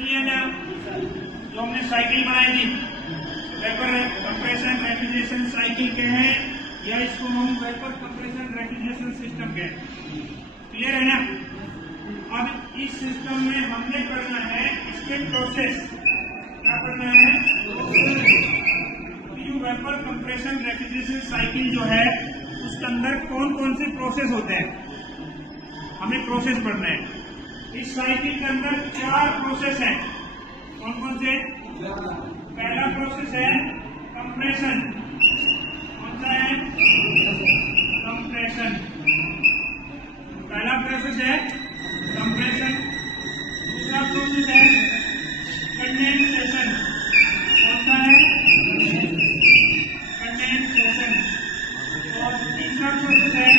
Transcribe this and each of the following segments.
लिया ना, जो हमने साइकिल बनाई थी, वेपर कंप्रेशन रेफ्रिजरेशन साइकिल के हैं, या इसको हम वेपर कंप्रेशन रेफ्रिजरेशन सिस्टम के। क्लियर है ना? अब इस सिस्टम में हमने करना है इसके प्रोसेस। क्या करना है? वेपर कंप्रेशन रेफ्रिजरेशन साइकिल जो है उसके अंदर कौन कौन से प्रोसेस होते हैं, हमें प्रोसेस पढ़ना है। इस साइकिल के अंदर 4 प्रोसेस हैं। कौन कौन से? पहला प्रोसेस है कंप्रेशन। कौन सा है? कंप्रेशन। पहला प्रोसेस है कंप्रेशन। दूसरा प्रोसेस है कंडेंसेशन। कौन सा है? कंडेंसेशन। और तीसरा प्रोसेस है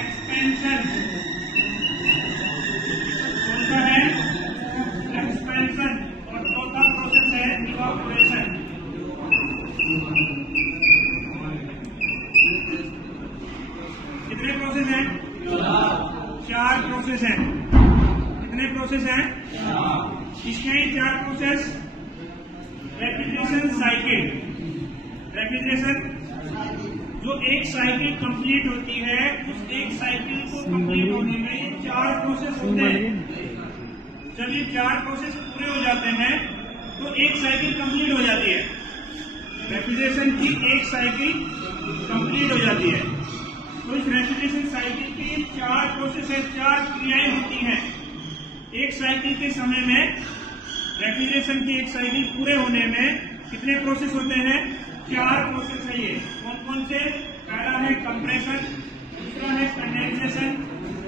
एक्सपेंशन। कौन सा है? एक्सपेंशन। और चौथा प्रोसेस है इवापोरेशन। कितने प्रोसेस हैं? 4 प्रोसेस हैं। कितने प्रोसेस हैं? इसके 4 प्रोसेस। रेफ्रिजरेशन साइकिल, रेफ्रिजरेशन जो एक साइकिल कंप्लीट होती है, उस एक साइकिल को कंप्लीट होने में ये 4 प्रोसेस होते हैं। जब ये 4 प्रोसेस पूरे हो जाते हैं तो एक साइकिल कंप्लीट हो जाती है। रेफ्रिजरेशन की एक साइकिल कंप्लीट हो जाती है। तो इस रेफ्रिजरेशन साइकिल की 4 प्रोसेस है, 4 क्रियाएं होती हैं। एक साइकिल के समय में, रेफ्रिजरेशन की एक साइकिल पूरे होने में कितने प्रोसेस होते हैं? 4 प्रोसेस है ये। कौन कौन से? पहला है कंप्रेशन, दूसरा है कंडेंसेशन,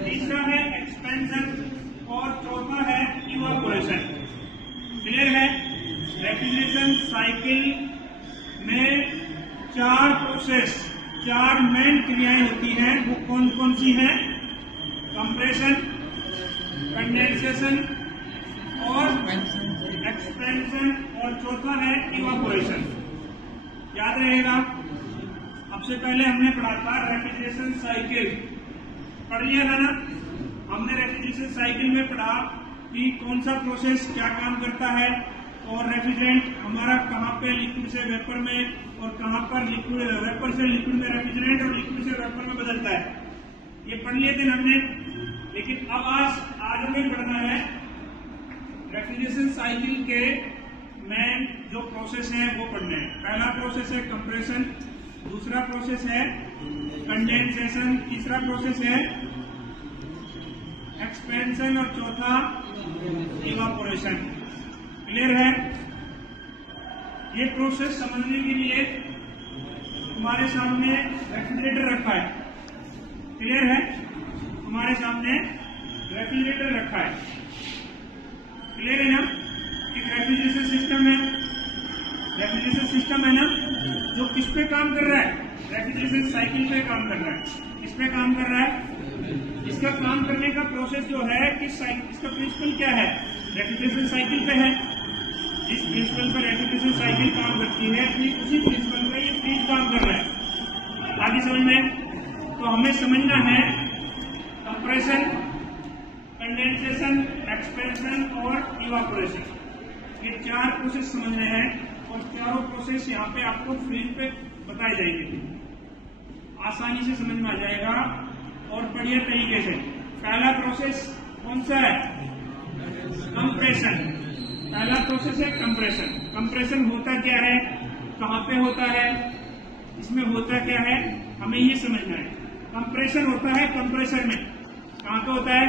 तीसरा है एक्सपेंशन और चौथा है इवापोरेशन। क्लियर है? रेफ्रिजरेशन साइकिल में 4 प्रोसेस, 4 मेन क्रियाएं होती हैं। वो कौन कौन सी हैं? कंप्रेशन, कंडेंसेशन और एक्सपेंशन और चौथा है इवापोरेशन। याद रहेगा? अब से पहले हमने पढ़ा था रेफ्रिजरेशन साइकिल, पढ़ लिया था ना? हमने रेफ्रिजरेशन साइकिल में पढ़ा कि कौन सा प्रोसेस क्या काम करता है और रेफ्रिजरेंट हमारा कहाँ पे लिक्विड से वेपर में और कहाँ पर लिक्विड वेपर से लिक्विड में रेफ्रिजरेंट और लिक्विड से वेपर में बदलता है। ये पढ़ लिए थे हमने। लेकिन अब आज हमें पढ़ना है रेफ्रिजरेशन साइकिल के मेन जो प्रोसेस है वो पढ़ने हैं। पहला प्रोसेस है कंप्रेशन, दूसरा प्रोसेस है कंडेंसेशन, तीसरा प्रोसेस है एक्सपेंशन और चौथा इवापोरेशन। क्लियर है? ये प्रोसेस समझने के लिए तुम्हारे सामने रेफ्रिजरेटर रखा है। क्लियर है? तुम्हारे सामने रेफ्रिजरेटर रखा है। क्लियर है ना? एक रेफ्रिजरेशन सिस्टम है, रेफ्रिजरेशन सिस्टम है ना, जो किस पे काम कर रहा है? रेफ्रिजरेशन साइकिल पे काम कर रहा है। किस पे काम कर रहा है? इसका काम करने का प्रोसेस जो है कि इसका प्रिंसिपल क्या है? रेफ्रिजरेशन साइकिल पे है। जिस प्रिंसिपल पर रेफ्रिजरेशन साइकिल काम करती है, ठीक उसी प्रिंसिपल पे ये फ्रिज काम कर रहा है। आगे समझ में? तो हमें समझना है कंप्रेशन, कंडेंसेशन, एक्सपेंशन और इवापोरेशन। ये 4 प्रोसेस समझने हैं और चारों प्रोसेस यहाँ पे आपको फ्रिज पे बताई जाएगी। आसानी से समझ में आ जाएगा और बढ़िया तरीके से। पहला प्रोसेस कौन सा है? कंप्रेशन। पहला प्रोसेस है कंप्रेशन। कंप्रेशन होता क्या है, कहाँ पे होता है, इसमें होता क्या है, हमें ये समझना है। कंप्रेशन होता है कंप्रेसर में। कहाँ पे होता है?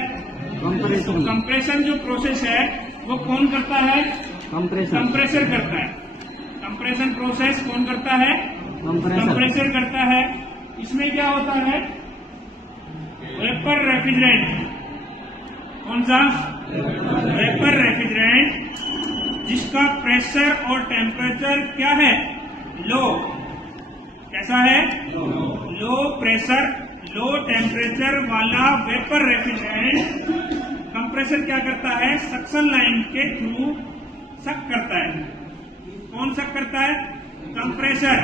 कंप्रेशन। कंप्रेशन जो प्रोसेस है वो कौन करता है? कंप्रेसर करता है। कंप्रेशन प्रोसेस कौन करता है? कंप्रेसर करता है। इसमें क्या होता है? Vapour refrigerant. कौन सा? वेपर रेफ्रिजरेंट, जिसका प्रेशर और टेम्परेचर क्या है? लो। कैसा है? लो प्रेशर, लो टेम्परेचर वाला वेपर रेफ्रिजरेंट कंप्रेसर क्या करता है? सक्शन लाइन के थ्रू सक करता है। कौन सक करता है? कंप्रेसर।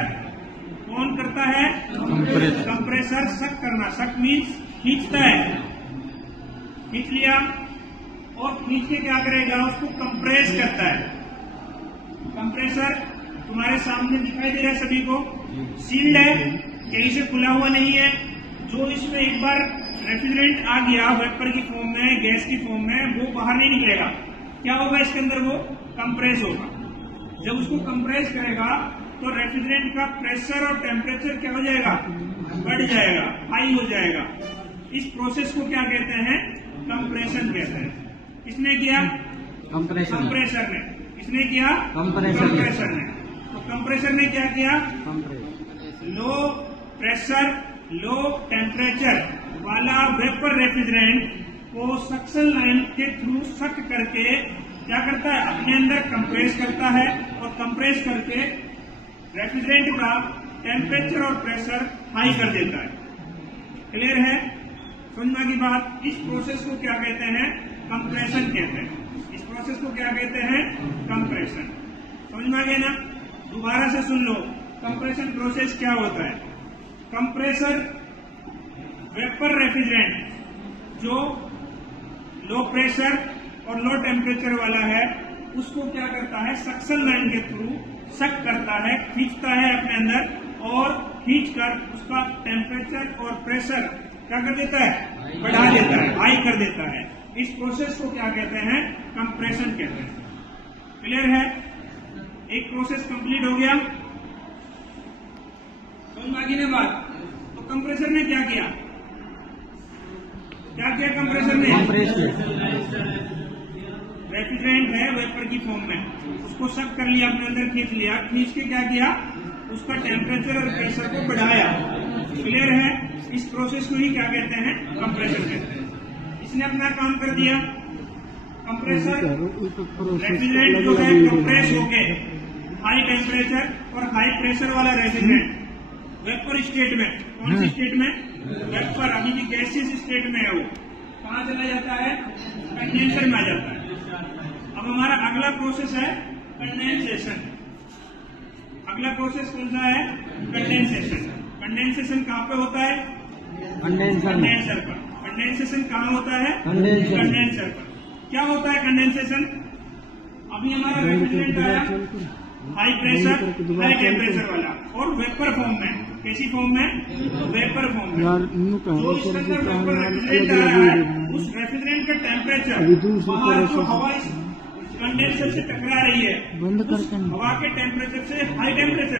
कौन करता है? कंप्रेसर सक करना। सक मीन्स खींचता है। खींच लिया। और खींच के क्या करेगा, उसको कंप्रेस करता है। कंप्रेसर तुम्हारे सामने दिखाई दे रहा है सभी को, सील्ड है, कहीं से खुला हुआ नहीं है। जो इसमें एक बार रेफ्रिजरेंट आ गया वेपर की फॉर्म में, गैस की फॉर्म में, वो बाहर नहीं निकलेगा। क्या होगा इसके अंदर, वो कंप्रेस होगा। जब उसको कंप्रेस करेगा तो रेफ्रिजरेंट का प्रेशर और टेम्परेचर क्या हो जाएगा, बढ़ जाएगा, हाई हो जाएगा। इस प्रोसेस को क्या कहते हैं, कंप्रेशन कहते हैं। किसने किया, कंप्रेसर ने। किसने किया, कंप्रेसर ने। तो कंप्रेसर ने क्या किया, लो प्रेशर लो टेम्परेचर वाला वेपर रेफ्रिजरेंट को सक्शन लाइन के थ्रू सक करके क्या करता है, अपने अंदर कंप्रेस करता है, और कंप्रेस करके रेफ्रिजरेंट का टेम्परेचर और प्रेशर हाई कर देता है। क्लियर है, समझना की बात। इस प्रोसेस को क्या कहते हैं, कंप्रेशन कहते हैं। इस प्रोसेस को क्या कहते हैं, कंप्रेशन। समझ में आ गया ना, दोबारा से सुन लो, कंप्रेशन प्रोसेस क्या होता है। कंप्रेसर वेपर रेफ्रिजरेंट जो लो प्रेशर और लो टेम्परेचर वाला है, उसको क्या करता है, सक्शन लाइन के थ्रू सक करता है, खींचता है अपने अंदर, और खींचकर उसका टेम्परेचर और प्रेशर क्या कर देता है, बढ़ा देता है, हाई कर देता है। इस प्रोसेस को क्या कहते हैं, कंप्रेशन कहते हैं। क्लियर है, एक प्रोसेस कंप्लीट हो गया। तो आगे ने बात, तो कंप्रेसर ने क्या किया, कंप्रेसर ने रेफ्रिजरेंट है वेपर की फॉर्म में, उसको सक कर लिया, अपने अंदर खींच लिया, खींच के क्या किया, उसका टेम्परेचर और प्रेशर को बढ़ाया। क्लियर है, इस प्रोसेस को ही क्या कहते हैं, कंप्रेसर कहते हैं। इसने अपना काम कर दिया। कंप्रेसर रेफ्रिजरेंट जो है कंप्रेस होके हाई टेम्परेचर और हाई प्रेशर वाला रेफ्रिजरेंट वेपर स्टेट में, कौन सी स्टेट में, वेपर, अभी भी गैसियस स्टेट में है, वो कहाँ चला जाता है, कंडेंसर में आ जाता है। अब हमारा अगला प्रोसेस है कंडेंसेशन। अगला प्रोसेस कौन सा है, कंडेंसेशन। कंडेंसेशन कहाँ पे होता है, कंडेंसर पर। कंडेंसेशन कहाँ होता है, कंडेंसर पर। क्या होता है कंडेंसेशन, अभी हमारा रेफ्रिजरेंट आया हाई प्रेशर हाई टेम्परेचर वाला, और वेपर फॉर्म में, कैसी फॉर्म में, वेपर फॉर्म में। जो इसके अंदर वेपर रेफ्रिजरेंट आ रहा है, उस रेफ्रिजरेंट का टेम्परेचर बाहर जो हवा इस कंडेंसर से टकरा रही है, हवा के टेम्परेचर से हाई टेम्परेचर